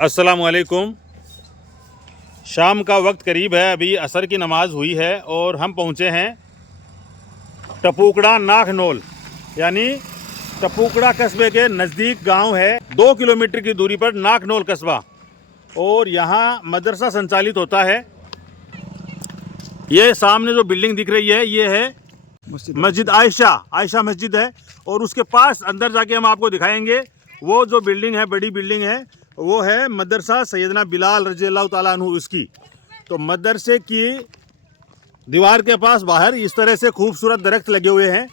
अस्सलामुअलैकुम। शाम का वक्त करीब है, अभी असर की नमाज़ हुई है और हम पहुँचे हैं टपूकड़ा नाखनोल यानी टपूकड़ा कस्बे के नज़दीक गांव है। 2 किलोमीटर की दूरी पर नाखनोल कस्बा और यहाँ मदरसा संचालित होता है। ये सामने जो बिल्डिंग दिख रही है ये है मस्जिद आयशा मस्जिद है और उसके पास अंदर जाके हम आपको दिखाएंगे वो जो बिल्डिंग है, बड़ी बिल्डिंग है, वो है मदरसा सैयदना बिलाल रज़ियल्लाहु ताला अन्हु उसकी। तो मदरसे की दीवार के पास बाहर इस तरह से खूबसूरत दरख्त लगे हुए हैं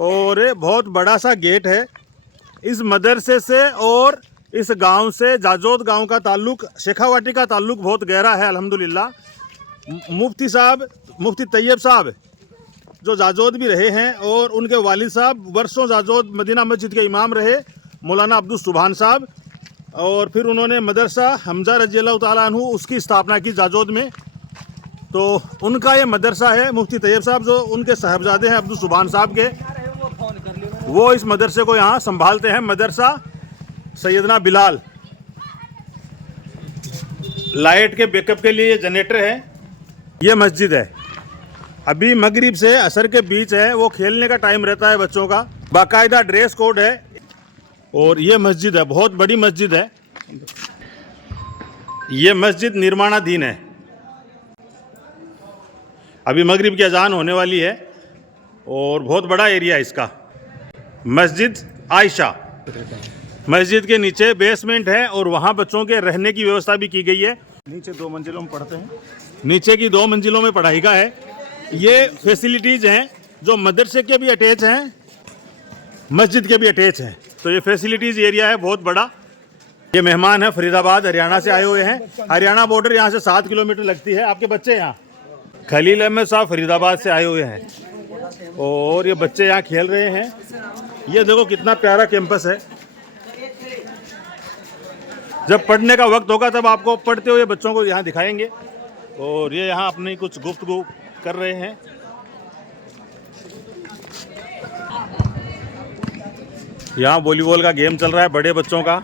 और बहुत बड़ा सा गेट है। इस मदरसे से और इस गांव से जाजोद गांव का ताल्लुक़, शेखावाटी का ताल्लुक़ बहुत गहरा है अल्हम्दुलिल्लाह। मुफ्ती तैयब साहब जो जाजोद भी रहे हैं और उनके वालिद साहब वर्षों जाजोद मदीना मस्जिद के इमाम रहे, मौलाना अब्दुल सुभान साहब, और फिर उन्होंने मदरसा हमजा रज़ियल्लाहु ताला अन्हु उसकी स्थापना की जाजोद में। तो उनका ये मदरसा है। मुफ्ती तैयब साहब जो उनके साहबजादे हैं अब्दुल सुभान साहब के, वो इस मदरसे को यहाँ संभालते हैं। मदरसा सैयदना बिलाल। लाइट के बैकअप के लिए जनरेटर है। ये मस्जिद है। अभी मगरिब से असर के बीच है, वो खेलने का टाइम रहता है बच्चों का। बाकायदा ड्रेस कोड है और ये मस्जिद है, बहुत बड़ी मस्जिद है। ये मस्जिद निर्माणाधीन है। अभी मगरिब की अजान होने वाली है और बहुत बड़ा एरिया है इसका। मस्जिद आयशा। मस्जिद के नीचे बेसमेंट है और वहाँ बच्चों के रहने की व्यवस्था भी की गई है। नीचे 2 मंजिलों में पढ़ते हैं। नीचे की 2 मंजिलों में पढ़ाई का है। ये फैसिलिटीज़ हैं जो मदरसे के भी अटैच हैं, मस्जिद के भी अटैच हैं। तो ये फैसिलिटीज़ एरिया है बहुत बड़ा। ये मेहमान है फरीदाबाद हरियाणा से आए हुए हैं। हरियाणा बॉर्डर यहाँ से 7 किलोमीटर लगती है। आपके बच्चे यहाँ खलील अहमद साहब फरीदाबाद से आए हुए हैं और ये बच्चे यहाँ खेल रहे हैं। ये देखो कितना प्यारा कैंपस है। जब पढ़ने का वक्त होगा तब आपको पढ़ते हुए बच्चों को यहाँ दिखाएंगे। और ये यहाँ अपनी कुछ गुफ्तगू कर रहे हैं। यहाँ वॉलीबॉल का गेम चल रहा है बड़े बच्चों का।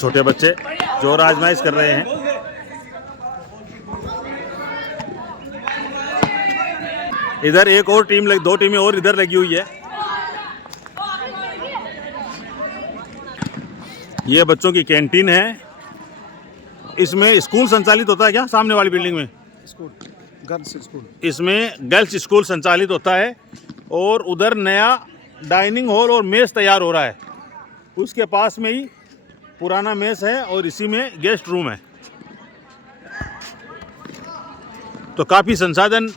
छोटे बच्चे जोर आजमाइश कर रहे हैं। इधर एक और टीम 2 टीमें और इधर लगी हुई है। ये बच्चों की कैंटीन है। इसमें स्कूल संचालित होता है क्या? सामने वाली बिल्डिंग में स्कूल, गर्ल्स स्कूल। इसमें गर्ल्स स्कूल संचालित होता है और उधर नया डाइनिंग हॉल और मेस तैयार हो रहा है। उसके पास में ही पुराना मेस है और इसी में गेस्ट रूम है। तो काफ़ी संसाधन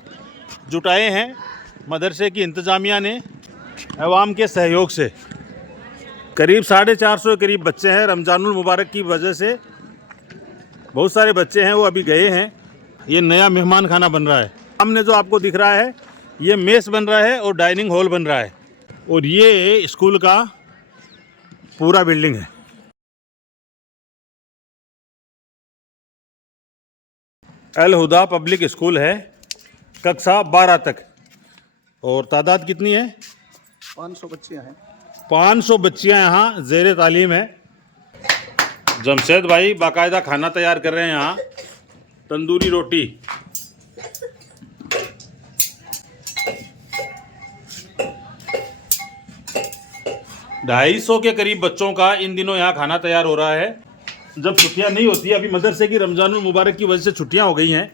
जुटाए हैं मदरसे की इंतज़ामिया ने अवाम के सहयोग से। करीब 450 के करीब बच्चे हैं। रमज़ानुल मुबारक की वजह से बहुत सारे बच्चे हैं वो अभी गए हैं। ये नया मेहमान खाना बन रहा है। सामने जो आपको दिख रहा है ये मेस बन रहा है और डाइनिंग हॉल बन रहा है और ये स्कूल का पूरा बिल्डिंग है। अल हुदा पब्लिक स्कूल है, कक्षा 12 तक। और तादाद कितनी है? 500 बच्चियाँ हैं। 500 बच्चियाँ यहाँ ज़ेर तालीम है। जमशेद भाई बाकायदा खाना तैयार कर रहे हैं यहाँ। तंदूरी रोटी, 250 के करीब बच्चों का इन दिनों यहाँ खाना तैयार हो रहा है। जब छुट्टियाँ नहीं होती, अभी मदरसे की रमज़ानुल मुबारक की वजह से छुट्टियाँ हो गई हैं,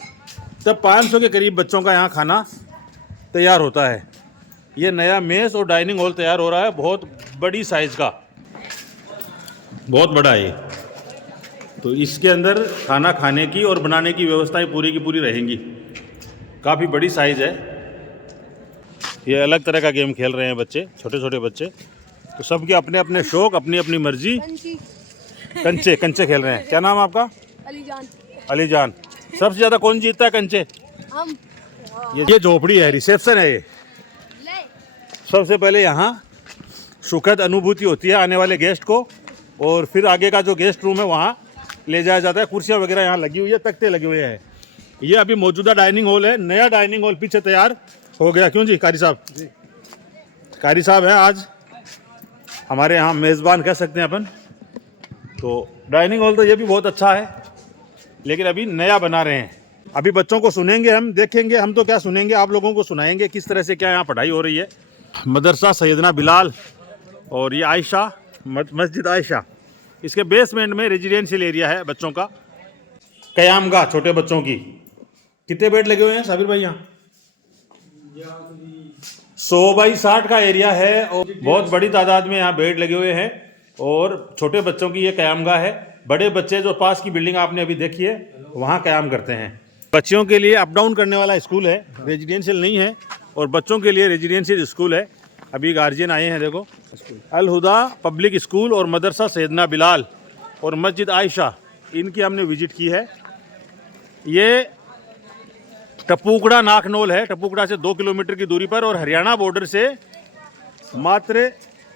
तब 500 के करीब बच्चों का यहाँ खाना तैयार होता है। ये नया मेस और डाइनिंग हॉल तैयार हो रहा है, बहुत बड़ी साइज़ का, बहुत बड़ा है ये। तो इसके अंदर खाना खाने की और बनाने की व्यवस्थाएं पूरी की पूरी रहेंगी। काफ़ी बड़ी साइज़ है। ये अलग तरह का गेम खेल रहे हैं बच्चे, छोटे छोटे बच्चे। तो सबके अपने अपने शौक, अपनी अपनी मर्जी। कंचे कंचे खेल रहे हैं। क्या नाम है आपका? अलीजान। अलीजान। सबसे ज़्यादा कौन जीतता है कंचे? हम। ये झोपड़ी है, रिसेप्शन है ये। सबसे पहले यहाँ सुखद अनुभूति होती है आने वाले गेस्ट को, और फिर आगे का जो गेस्ट रूम है वहाँ ले जाया जाता है। कुर्सियाँ वगैरह यहाँ लगी हुई है, तख्ते लगे हुए हैं। ये अभी मौजूदा डाइनिंग हॉल है। नया डाइनिंग हॉल पीछे तैयार हो गया। क्यों जी कारी साहब? कारी साहब है आज हमारे यहाँ मेज़बान कह सकते हैं अपन। तो डाइनिंग हॉल तो ये भी बहुत अच्छा है, लेकिन अभी नया बना रहे हैं। अभी बच्चों को सुनेंगे, हम देखेंगे। हम तो क्या सुनेंगे, आप लोगों को सुनाएंगे किस तरह से क्या यहाँ पढ़ाई हो रही है। मदरसा सैयदना बिलाल और ये आयशा मस्जिद आयशा, इसके बेसमेंट में रेजिडेंशियल एरिया है बच्चों का, क़यामगाह छोटे बच्चों की। कितने बेड लगे हुए हैं साबिर भाई यहाँ? 100 बाई 60 का एरिया है और बहुत बड़ी तादाद में यहाँ बेड लगे हुए हैं। और छोटे बच्चों की ये क़यामगाह है। बड़े बच्चे जो पास की बिल्डिंग आपने अभी देखी है वहाँ क़याम करते हैं। बच्चों के लिए अप डाउन करने वाला स्कूल है, रेजिडेंशियल नहीं है, और बच्चों के लिए रेजिडेंशियल स्कूल है। अभी गार्जियन आए हैं, देखो। अल हुदा पब्लिक स्कूल और मदरसा सैयदना बिलाल और मस्जिद आयशा, इनकी हमने विजिट की है। ये टपूकड़ा नाकनोल है, टपूकड़ा से 2 किलोमीटर की दूरी पर, और हरियाणा बॉर्डर से मात्र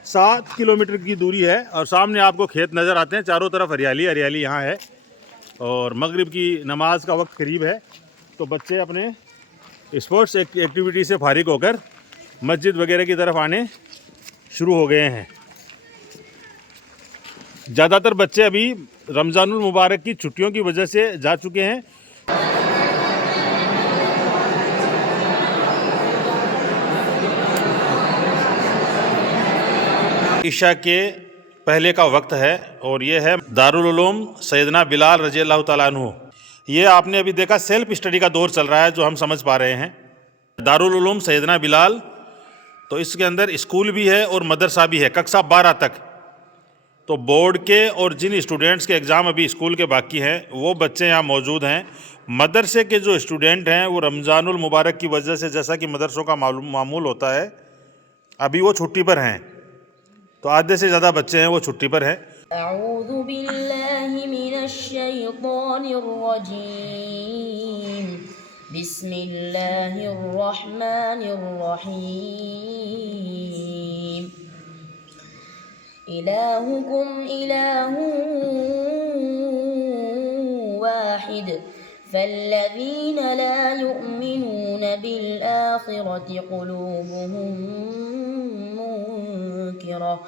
7 किलोमीटर की दूरी है। और सामने आपको खेत नज़र आते हैं, चारों तरफ हरियाली हरियाली यहाँ है। और मगरिब की नमाज का वक्त करीब है, तो बच्चे अपने स्पोर्ट्स एक्टिविटी से फारिग होकर मस्जिद वगैरह की तरफ आने शुरू हो गए हैं। ज़्यादातर बच्चे अभी रमज़ानुल मुबारक की छुट्टियों की वजह से जा चुके हैं। ईशा के पहले का वक्त है, और ये है दारुल उलूम सैयदना बिलाल रज़ी अल्लाह तआला अन्हु। ये आपने अभी देखा सेल्फ स्टडी का दौर चल रहा है, जो हम समझ पा रहे हैं। दारुल उलूम सैयदना बिलाल, तो इसके अंदर स्कूल भी है और मदरसा भी है, कक्षा 12 तक। तो बोर्ड के और जिन स्टूडेंट्स के एग्ज़ाम अभी स्कूल के बाकी हैं वो बच्चे यहाँ मौजूद हैं। मदरसे के जो स्टूडेंट हैं वो रमज़ानुल मुबारक की वजह से, जैसा कि मदरसों का मामूल होता है, अभी वो छुट्टी पर हैं। तो आधे से ज़्यादा बच्चे हैं वो छुट्टी पर हैं। अऊज़ु बिल्लाहि मिनश शैतानिर रजीम। बिस्मिल्लाहिर रहमानिर रहीम। इलाहुकुम इलाहुन वाहिद फल्लज़ीन ला युमिनून बिल आखिरति क़ुलूबुहुम मुनकिरतुन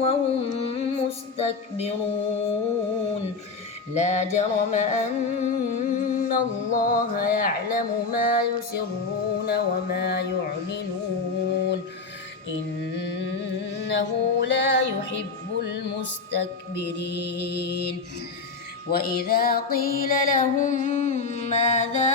वहुम मुस्तकबिरून। ला जरम अन्नल्लाह यअलमु मा युसिर्रून वमा युअलिनून इन्नहु ला युहिब्बुल मुस्तकबिरीन। वइज़ा क़ील लहुम माज़ा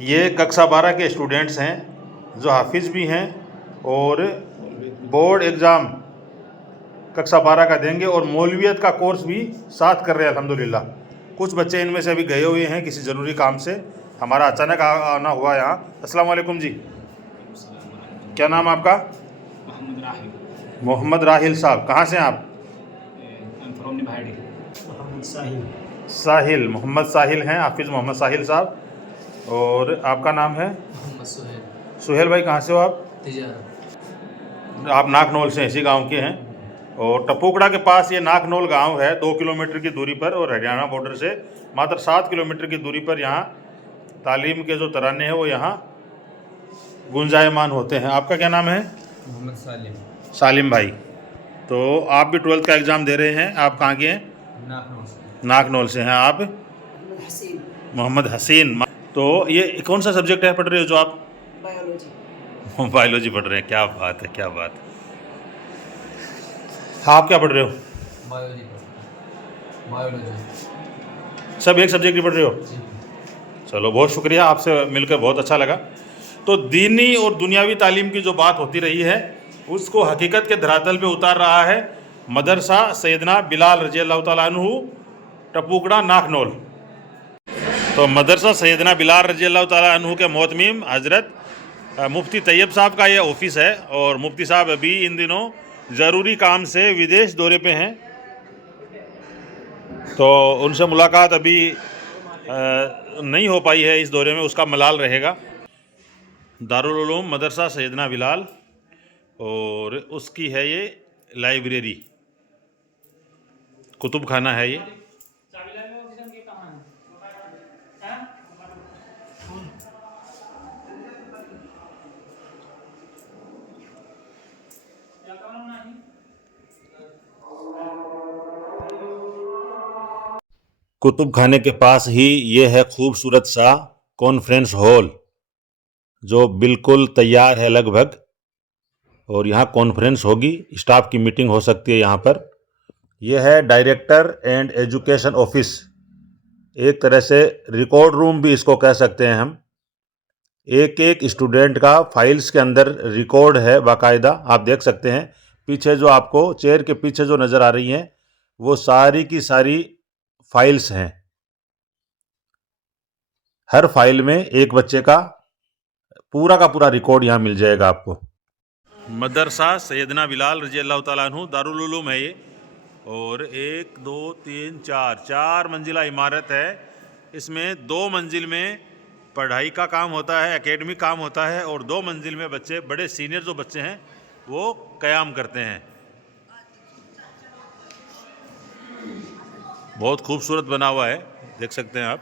ये कक्षा 12 के स्टूडेंट्स हैं जो हाफिज़ भी हैं और बोर्ड एग्ज़ाम कक्षा 12 का देंगे और मौलवियत का कोर्स भी साथ कर रहे हैं अल्हम्दुलिल्लाह। कुछ बच्चे इनमें से अभी गए हुए हैं किसी ज़रूरी काम से, हमारा अचानक आना हुआ यहाँ। अस्सलाम वालेकुम जी, क्या नाम आपका? मोहम्मद राहिल साहब, कहाँ से हैं आप? साहिल, मोहम्मद साहिल हैं, हाफिज़ मोहम्मद साहिल साहब। और आपका नाम है? सुहेल भाई, कहाँ से हो आप? आप नाकनौल से, इसी गांव के हैं। और टपूकड़ा के पास ये नाकनौल गांव है, 2 किलोमीटर की दूरी पर, और हरियाणा बॉर्डर से मात्र 7 किलोमीटर की दूरी पर यहाँ तालीम के जो तराने हैं वो यहाँ गुंजायमान होते हैं। आपका क्या नाम है? मोहम्मद सालिम भाई। तो आप भी 12th का एग्ज़ाम दे रहे हैं। आप कहाँ के हैं? नाकनौल से हैं आप? मोहम्मद हसीन। तो ये कौन सा सब्जेक्ट है पढ़ रहे हो जो आप? बायोलॉजी पढ़ रहे हैं। क्या बात है, क्या बात है। आप क्या पढ़ रहे हो? बायोलॉजी। सब एक सब्जेक्ट ही पढ़ रहे हो? चलो, बहुत शुक्रिया, आपसे मिलकर बहुत अच्छा लगा। तो दीनी और दुनियावी तालीम की जो बात होती रही है उसको हकीकत के धरातल पे उतार रहा है मदरसा सैयदना बिलाल रज़ी अल्लाह तआला अन्हु, टपूकड़ा, नाकनौल। तो मदरसा सैयदना बिलाल रज़ी अल्लाह तआला अन्हु के मोहतमीम हज़रत मुफ्ती तैयब साहब का ये ऑफिस है। और मुफ्ती साहब अभी इन दिनों ज़रूरी काम से विदेश दौरे पे हैं, तो उनसे मुलाकात अभी नहीं हो पाई है इस दौरे में, उसका मलाल रहेगा। दारुल उलूम मदरसा सैयदना बिलाल, और उसकी है ये लाइब्रेरी, कुतुब खाना है ये। कुतुब खाने के पास ही ये है खूबसूरत सा कॉन्फ्रेंस हॉल जो बिल्कुल तैयार है लगभग, और यहाँ कॉन्फ्रेंस होगी, स्टाफ की मीटिंग हो सकती है यहाँ पर। यह है डायरेक्टर एंड एजुकेशन ऑफिस, एक तरह से रिकॉर्ड रूम भी इसको कह सकते हैं हम। एक एक स्टूडेंट का फाइल्स के अंदर रिकॉर्ड है बाकायदा, आप देख सकते हैं। पीछे जो आपको चेयर के पीछे जो नज़र आ रही हैं वो सारी की सारी फाइल्स हैं। हर फाइल में एक बच्चे का पूरा रिकॉर्ड यहाँ मिल जाएगा आपको। मदरसा सैयदना बिलाल रज़ी अल्लाह तआला अन्हु दारुल उलूम है ये, और 1 2 3 4 मंजिला इमारत है। इसमें 2 मंजिल में पढ़ाई का काम होता है, एकेडमिक काम होता है, और 2 मंजिल में बच्चे, बड़े सीनियर जो बच्चे हैं वो क़याम करते हैं। बहुत खूबसूरत बना हुआ है, देख सकते हैं आप।